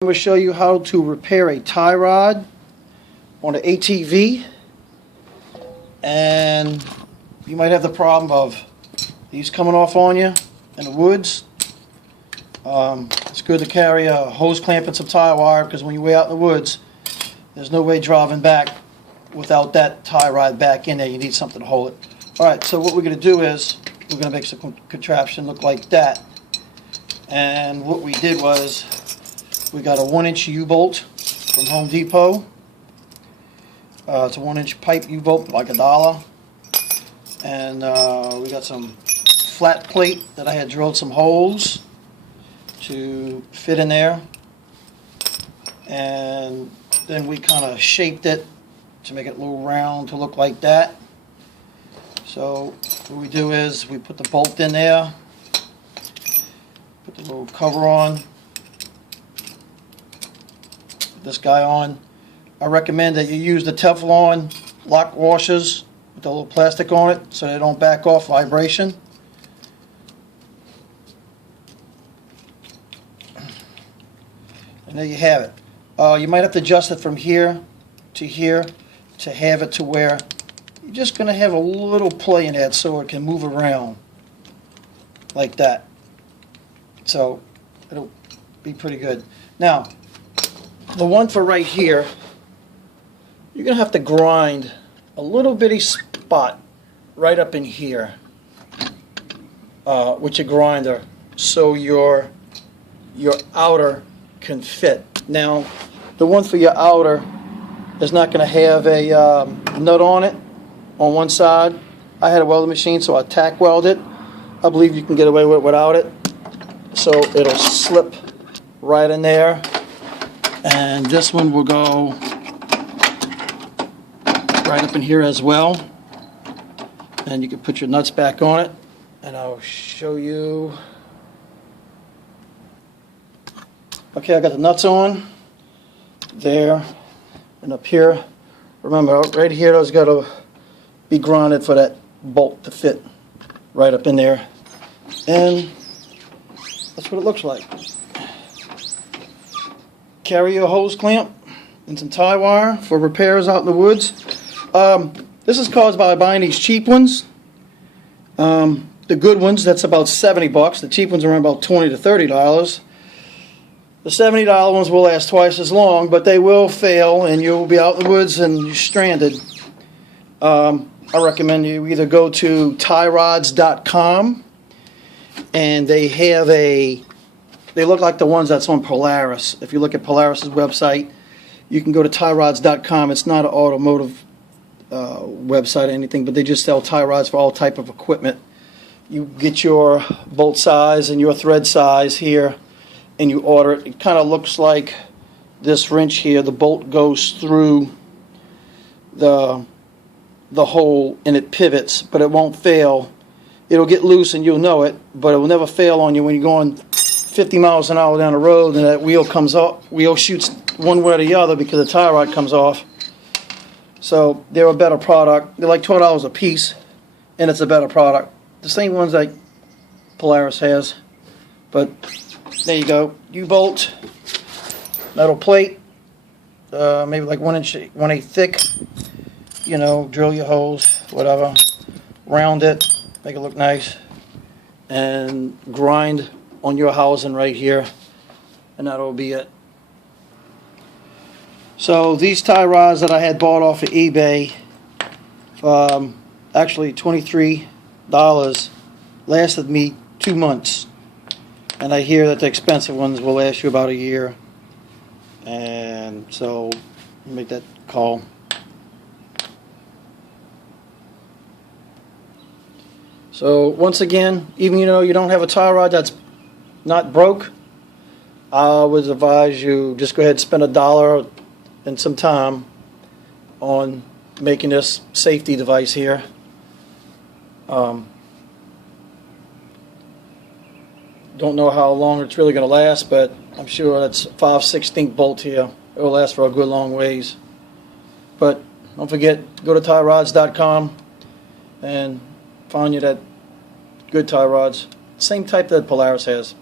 I'm going to show you how to repair a tie rod on an ATV, and you might have the problem of these coming off on you in the woods. It's good to carry a hose clamp and some tie wire, because when you're way out in the woods, there's no way driving back without that tie rod back in there. You need something to hold it. Alright, so what we're going to do is we're going to make some contraption look like that. And what we did was we got a 1-inch U-bolt from Home Depot. It's a 1-inch pipe U-bolt, like $1. And we got some flat plate that I had drilled some holes to fit in there. And then we kind of shaped it to make it a little round to look like that. So what we do is we put the bolt in there, put the little cover on, put this guy on. I recommend that you use the Teflon lock washers with a little plastic on it so they don't back off vibration. And there you have it. You might have to adjust it from here to have it to where you're just going to have a little play in that so it can move around like that. So it'll be pretty good. Now, the one for right here, you're going to have to grind a little bitty spot right up in here with your grinder so your outer can fit. Now, the one for your outer is not going to have a nut on it on one side. I had a welding machine, so I tack welded it. I believe you can get away with it without it. So it'll slip right in there. And this one will go right up in here as well. And you can put your nuts back on it. And I'll show you. Okay, I got the nuts on there and up here. Remember, right here, those got to be grounded for that bolt to fit right up in there. And that's what it looks like. Carry your hose clamp and some tie wire for repairs out in the woods. This is caused by buying these cheap ones. The good ones, that's about $70. The cheap ones are around about $20 to $30. The $70 ones will last twice as long, but they will fail and you'll be out in the woods and you're stranded. I recommend you either go to tierods.com, and they look like the ones that's on Polaris. If you look at Polaris's website, you can go to tierods.com. It's not an automotive website or anything, but they just sell tie rods for all type of equipment. You get your bolt size and your thread size here, and you order it. It kind of looks like this wrench here. The bolt goes through the hole and it pivots, but it won't fail. It'll get loose and you'll know it, but it will never fail on you when you're going 50 miles an hour down the road and that wheel comes up. Wheel shoots one way or the other because the tie rod comes off. So they're a better product. They're like $12 a piece, and it's a better product. The same ones like Polaris has, but there you go. U-bolt, metal plate, maybe like 1/8 thick. You know, drill your holes, whatever. Round it, make it look nice, and grind on your housing right here, and that'll be it. So these tie rods that I had bought off of eBay, actually $23, lasted me 2 months. And I hear that the expensive ones will last you about a year. And so, make that call. So, once again, even though you don't have a tie rod that's not broke, I would advise you just go ahead and spend $1 and some time on making this safety device here. Don't know how long it's really going to last, but I'm sure that's 5/16 bolt here. It will last for a good long ways. But don't forget, go to tierods.com and find you that good tie rods. Same type that Polaris has.